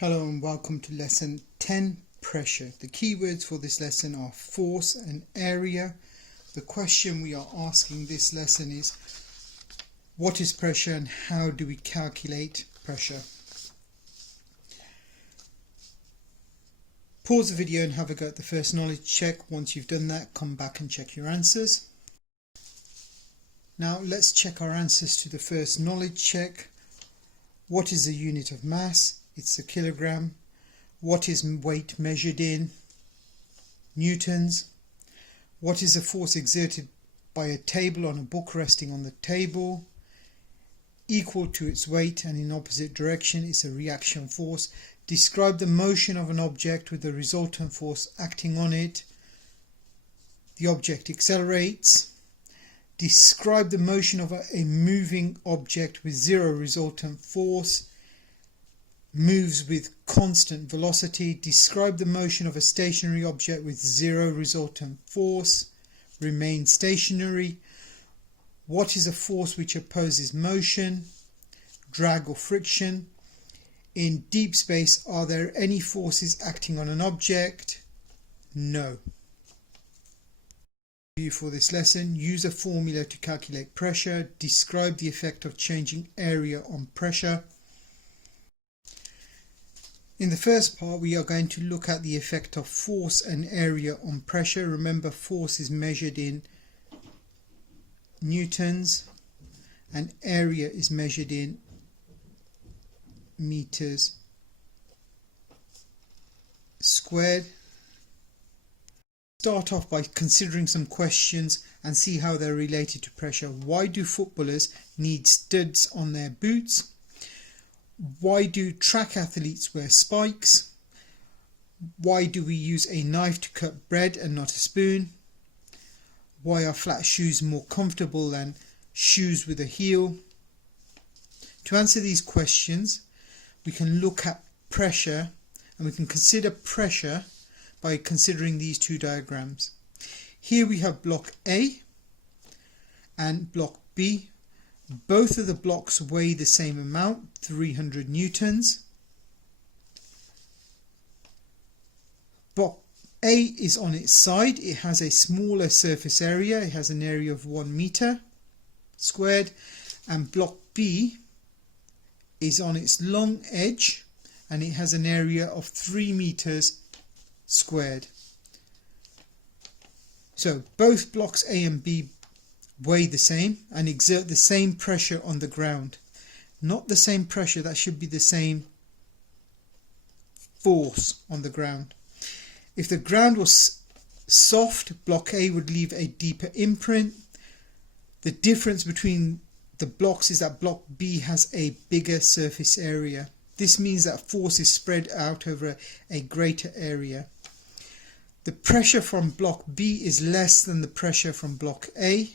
Hello and welcome to lesson 10, pressure. The keywords for this lesson are force and area. The question we are asking this lesson is, what is pressure and how do we calculate pressure? Pause the video and have a go at the first knowledge check. Once you've done that, come back and check your answers. Now let's check our answers to the first knowledge check. What is the unit of mass? It's a kilogram. What is weight measured in? Newtons. What is the force exerted by a table on a book resting on the table? Equal to its weight and in opposite direction is a reaction force. Describe the motion of an object with the resultant force acting on it. The object accelerates. Describe the motion of a moving object with zero resultant force. Moves with constant velocity. Describe the motion of a stationary object with zero resultant force. Remains stationary. What is a force which opposes motion? Drag or friction. In deep space, are there any forces acting on an object? No. For this lesson, use a formula to calculate pressure. Describe the effect of changing area on pressure. In the first part, we are going to look at the effect of force and area on pressure. Remember, force is measured in newtons and area is measured in meters squared. Start off by considering some questions and see how they're related to pressure. Why do footballers need studs on their boots? Why do track athletes wear spikes? Why do we use a knife to cut bread and not a spoon? Why are flat shoes more comfortable than shoes with a heel? To answer these questions, we can look at pressure, and we can consider pressure by considering these two diagrams. Here we have block A and block B. Both of the blocks weigh the same amount, 300 newtons. Block A is on its side. It has a smaller surface area. It has an area of 1 meter squared. And block B is on its long edge and it has an area of 3 meters squared. So both blocks A and B weigh the same and exert the same pressure on the ground. Not the same pressure, that should be the same force on the ground. If the ground was soft, block A would leave a deeper imprint. The difference between the blocks is that block B has a bigger surface area. This means that force is spread out over a greater area. The pressure from block B is less than the pressure from block A.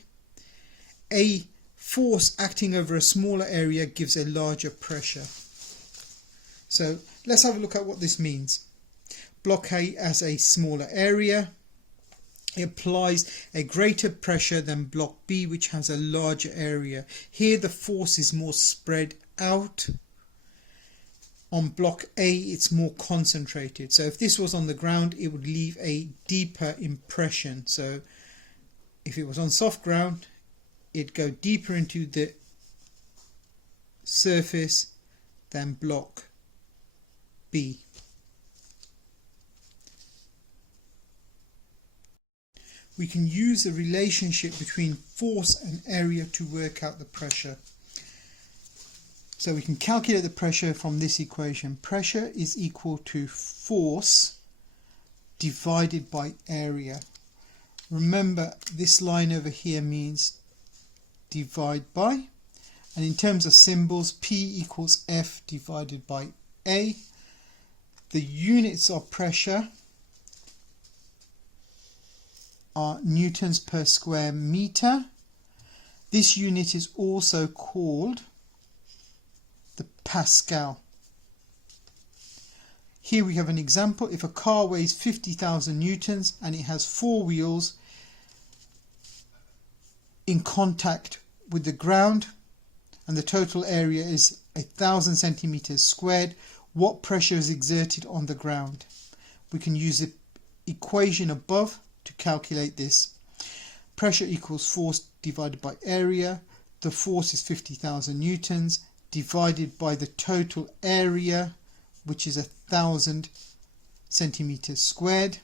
A force acting over a smaller area gives a larger pressure. So let's have a look at what this means. Block A has a smaller area. It applies a greater pressure than block B, which has a larger area. Here the force is more spread out. On block A it's more concentrated. So if this was on the ground, it would leave a deeper impression. So if it was on soft ground, it'd go deeper into the surface than block B. We can use the relationship between force and area to work out the pressure. So we can calculate the pressure from this equation. Pressure is equal to force divided by area. Remember, this line over here means divide by, and in terms of symbols, P equals F divided by A. The units of pressure are newtons per square meter. This unit is also called the Pascal. Here we have an example. If a car weighs 50,000 newtons and it has 4 wheels in contact with the ground and the total area is 1,000 centimeters squared, What pressure is exerted on the ground? We can use the equation above to calculate this. Pressure equals force divided by area. The force is 50,000 newtons divided by the total area, which is 1,000 centimeters squared.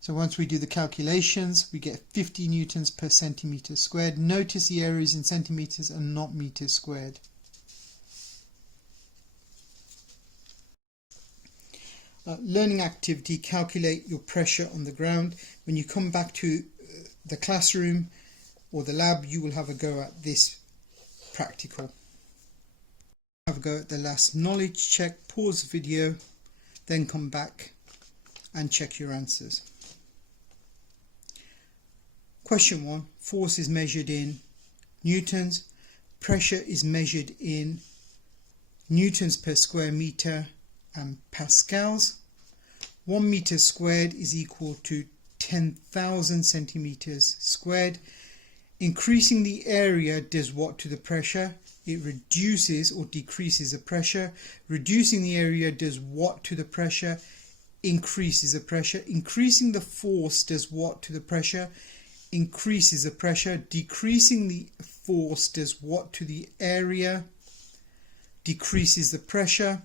So once we do the calculations, we get 50 newtons per centimeter squared. Notice the area is in centimeters and not meters squared. Learning activity, calculate your pressure on the ground. When you come back to the classroom or the lab, you will have a go at this practical. Have a go at the last knowledge check, pause the video, then come back and check your answers. Question 1. Force is measured in newtons. Pressure is measured in newtons per square meter and pascals. 1 meter squared is equal to 10,000 centimeters squared. Increasing the area does what to the pressure? It reduces or decreases the pressure. Reducing the area does what to the pressure? Increases the pressure. Increasing the force does what to the pressure? Increases the pressure. Decreasing the force does what to the area? Decreases the pressure.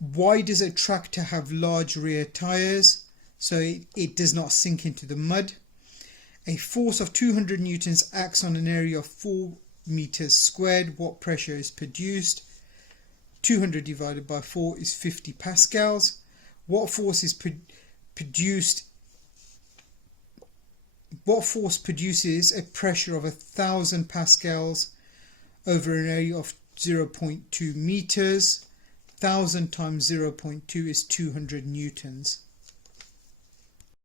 Why does a tractor have large rear tires? So it does not sink into the mud. A force of 200 newtons acts on an area of 4 meters squared. What pressure is produced? 200 divided by 4 is 50 pascals. What force is produced? What force produces a pressure of 1,000 pascals over an area of 0.2 meters? 1,000 times 0.2 is 200 newtons.